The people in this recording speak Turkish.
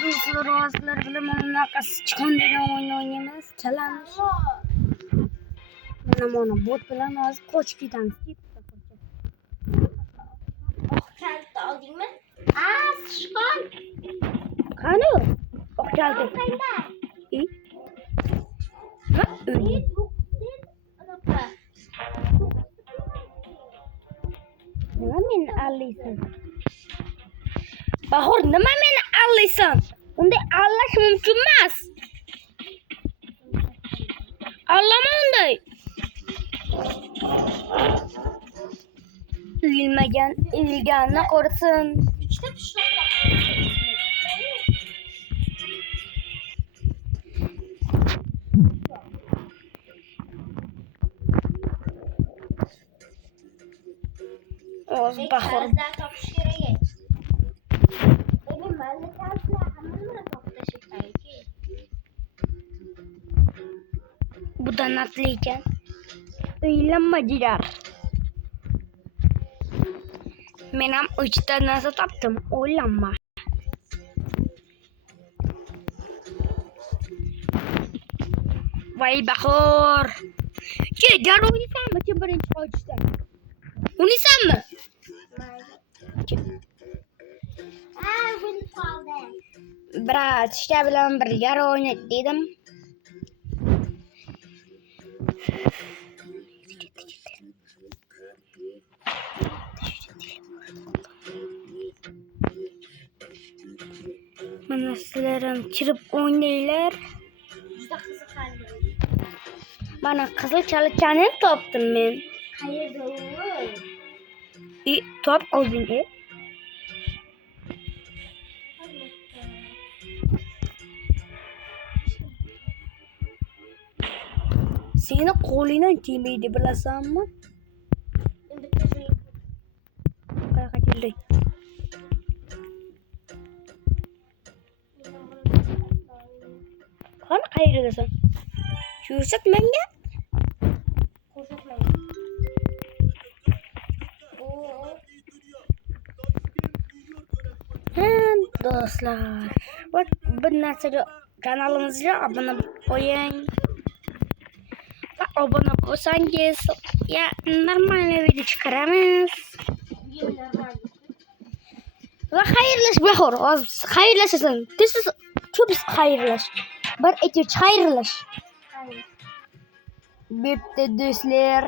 do'stlar ovozlar bilan bunaqasi chiqon degan o'yin o'ynaymiz. Challenge. Mana bot bilan hozir qochib ketamiz. Kalta oldingmi? Sichqon. Qani? Oq kalta. Ha? Nima meni allaysan? Bahor, nima meni allaysan? Unday allash mumkin emas. Allama unday. Ilmagan, ilganni qo'rsin. Ikkita pishloq. Bahor. Daha topish kerak. Emin mana kalslar hammani to'xtashib turayki. Bu da natli ekan. Uylanma jigar. Men ham 3 ta narsa topdim. O'ylanma. Voy Bahor. Jar o'ynaysanmi? Kim birinchi qochishda? O'ynaysanmi? Bilib qoldi. Brat, ishga bilan birga o'ynaydi dedim. Mana sizlar ham kirib o'ynaylar. Juda qiziqarli. Mana qizil chalichani topdim men. Qayerda u? Top o'zingga. Seni qo'lingdan kelmaydi bilasanmi? Qayoqqa keldik? Qani qayerdasan? Ko'rsat menga. Do'stlar, bir narsaga kanalimizga obuna qo'ying. Va obuna bo'lsangiz, normal video chiqaramiz. Va xayrlash Bahor, xayrlashasan. Tez ko'p xayrlash. 1 2 3 xayrlash. Bitta do'stlar.